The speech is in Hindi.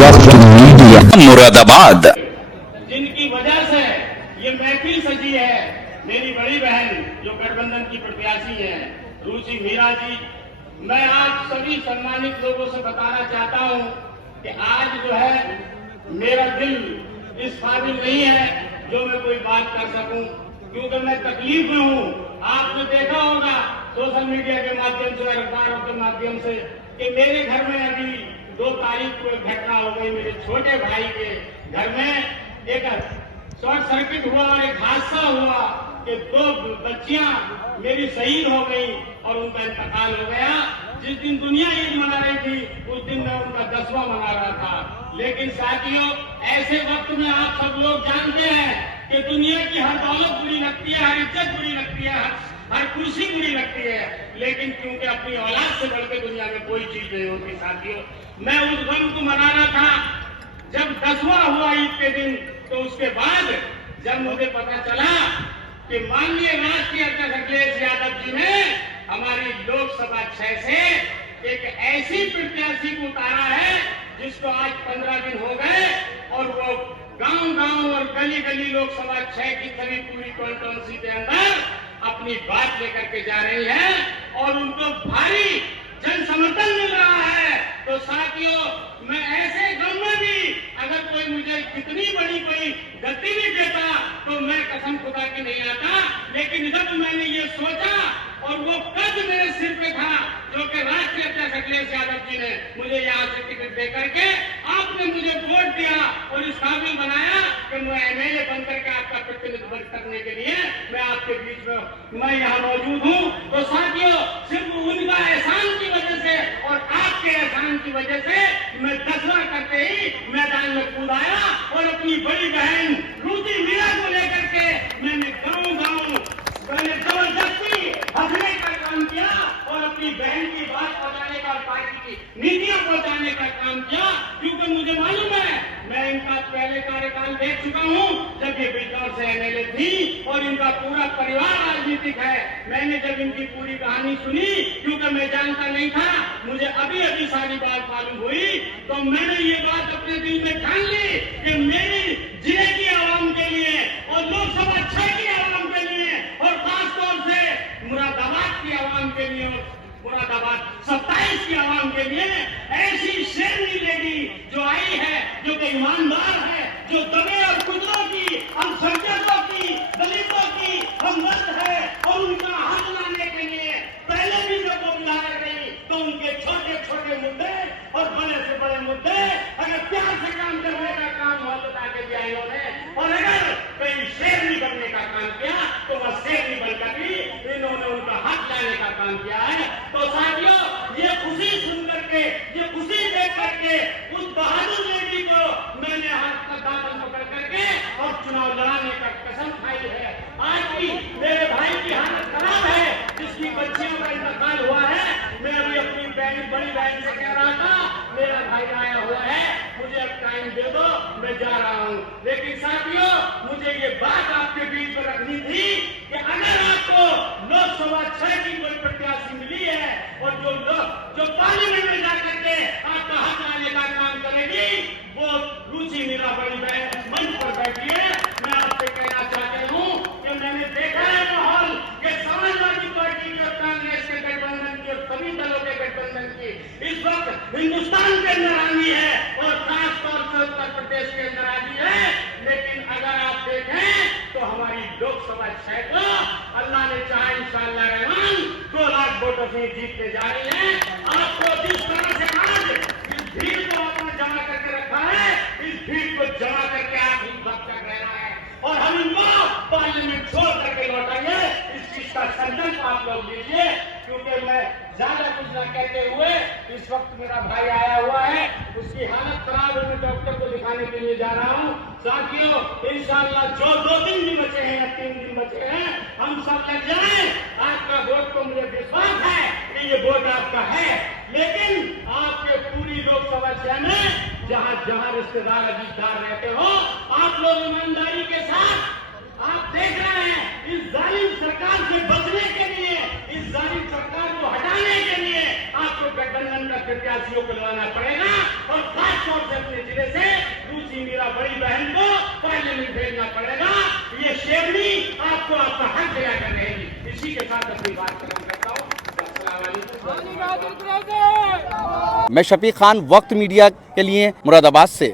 वक्त मीडिया मुरादाबाद जिनकी वजह से ये महफिल सजी है, मेरी बड़ी बहन जो गठबंधन की प्रत्याशी है रुचि मीरा जी। मैं आज सभी सम्मानित लोगों से बताना चाहता हूं कि आज जो है मेरा दिल इस काबिल नहीं है जो मैं कोई बात कर सकूं, क्योंकि मैं तकलीफ में हूं। आपने देखा होगा सोशल मीडिया के माध्यम से, अखबारों के माध्यम से कि मेरे घर में अभी 2 तारीख को एक घटना हो गई। मेरे छोटे भाई के घर में एक शॉर्ट सर्किट हुआ और एक हादसा हुआ कि 2 बच्चियां मेरी शहीद हो गई और उनका इंतकाल हो गया। जिस दिन दुनिया ईद मना रही थी उस दिन मैं उनका 10वां मना रहा था। लेकिन साथियों, ऐसे वक्त में आप सब लोग जानते हैं कि दुनिया की हर दौलत बुरी लगती है, हर इज्जत बुरी लगती है, हर कुर्सी बुरी लगती है, लेकिन क्योंकि अपनी औलाद से बढ़कर दुनिया में कोई चीज नहीं होती। साथियों, मैं उस गम को मना रहा था जब 10वां हुआ ईद के दिन। तो उसके बाद जब मुझे पता चला कि माननीय राष्ट्रीय अध्यक्ष अखिलेश यादव जी ने हमारी लोकसभा 6 से एक ऐसी प्रत्याशी को उतारा है जिसको आज 15 दिन हो गए और वो गांव-गांव और गली-गली लोकसभा 6 की सभी पूरी कॉन्स्टिट्यूंसी के अंदर अपनी बात लेकर के जा रही है और उनको भारी जन समर्थन मिल रहा है। तो साथियों, मैं ऐसे गम में भी अगर कोई मुझे कितनी बड़ी कोई गति भी देता तो मैं कसम खुदा की नहीं आता। लेकिन जब मैंने ये सोचा और वो कद मेरे सिर पे था जो कि राष्ट्रीय अध्यक्ष अखिलेश यादव जी ने मुझे यहाँ से टिकट दे करके आपने मुझे वोट दिया और इस काबिल बनाया कि मैं एमएलए बनकर के आपका प्रतिनिधित्व करने के लिए मैं आपके बीच में मैं यहाँ मौजूद हूँ। तो साथियों, सिर्फ उनका एहसान की वजह से और आपके एहसान की वजह से मैं 10वां करते ही मैदान में कूद आया और अपनी बड़ी बहन रुचि मीरा को लेकर के मैंने गाँव-गाँव मैंने जबरदस्ती हंसने का काम किया और अपनी बहन की बात पहुंचाने का, पार्टी की नीतियां पहुंचाने का काम किया। क्योंकि मुझे मालूम है मैं इनका पहले कार्यकाल देख चुका हूं जब ये बिजनौर से एमएलए थी और इनका पूरा परिवार राजनीतिक है। मैंने जब इनकी पूरी कहानी सुनी, क्योंकि मैं जानता नहीं था, मुझे अभी अभी सारी बात मालूम हुई, तो मैंने ये बात अपने दिल में ठान ली कि मेरी जिले की आवाम के लिए और लोकसभा 6 की आवाम के लिए और खासतौर से मुरादाबाद की आवाम के लिए और मुरादाबाद 27 की आवाम के लिए ऐसी शेरनी लेडी जो आई है, जो कि ईमानदार है, जो दबे और कुचलों की, अल्पसंख्यकों की, दलितों की हमदर्द है और उनका हक लाने के लिए पहले भी जब वो विधायक रही तो उनके छोटे-छोटे मुद्दे और बड़े से बड़े मुद्दे अगर प्यार से काम करने का काम हुआ तो ताकि दिया इन्होंने, और अगर कहीं शेरनी बनने का काम किया तो वह शेरनी बनकर भी इन्होंने उनका हक लाने का काम किया है। तो साथियों, ये खुशी सुन करके, ये खुशी देख करके उस बहादुर लेडी को मैंने हाथ का दामन पकड़ करके और चुनाव लड़ाने का कसम खाई है। आज भी मेरे भाई की हालत खराब है, जिसकी बच्चियों का इंतकाल हुआ है। मैं अभी अपनी बड़ी बहन से कह रहा था मेरा भाई आया हुआ है, मुझे अब टाइम दे दो, मैं जा रहा हूँ। लेकिन साथियों, मुझे ये बात आपके बीच में रखनी थी कि अगर आपको लोकसभा 6 की कोई प्रत्याशी मिली है और जो पार्लियामेंट में जाकर के आपका हक लाने का काम करेगी, वो रुचि मीरा बड़ी बहन मंच पर बैठी है। मैं आपसे कहना चाहता हूँ कि मैंने देखा है माहौल कि समाजवादी पार्टी की और कांग्रेस के गठबंधन की और सभी दलों के गठबंधन की इस वक्त हिंदुस्तान के अंदर आनी है और खासतौर से उत्तर प्रदेश के अंदर आनी है। लेकिन अगर आप देखें तो हमारी लोकसभा 6 को अल्लाह ने चाहे इंशाअल्लाह रहमान 2 लाख वोटों से जीतने जा रही है। आपको जिस तरह से आज इस भीड़ को आपने जमा करके रखा है, इस भीड़ को जमा करके आप इस वक्त तक रहना है और हम इनको पार्लियामेंट छोड़ करके लौटाएंगे। इस चीज का संकल्प आप लोग लीजिए, क्योंकि मैं ज्यादा कुछ न कहते हुए इस वक्त मेरा भाई आया हुआ है, उसकी हालत खराब है, मैं डॉक्टर को दिखाने के लिए जा रहा हूँ। साथियों, इंशाअल्लाह जो 2 दिन भी बचे हैं या 3 दिन बचे हैं, हम सब लग जाए। आपका वोट को मुझे विश्वास है कि ये वोट आपका है, लेकिन आपके पूरी लोकसभा 6 में जहाँ जहाँ रिश्तेदार अजीतदार रहते हो, आप लोग ईमानदारी के साथ आप देख रहे हैं इस जालिम सरकार से बचने के लिए, इस जालिम सरकार को हटाने के लिए आपको गठबंधन का प्रत्याशियों को लगाना पड़ेगा और खासतौर से अपने जिले नहीं भेजना पड़ेगा। ये शेरनी आपको आपका हक दिला कर रहेगी। इसी के साथ अपनी बात खत्म करता हूँ। अस्सलाम वालेकुम। मैं शफीक खान, वक्त मीडिया के लिए मुरादाबाद से।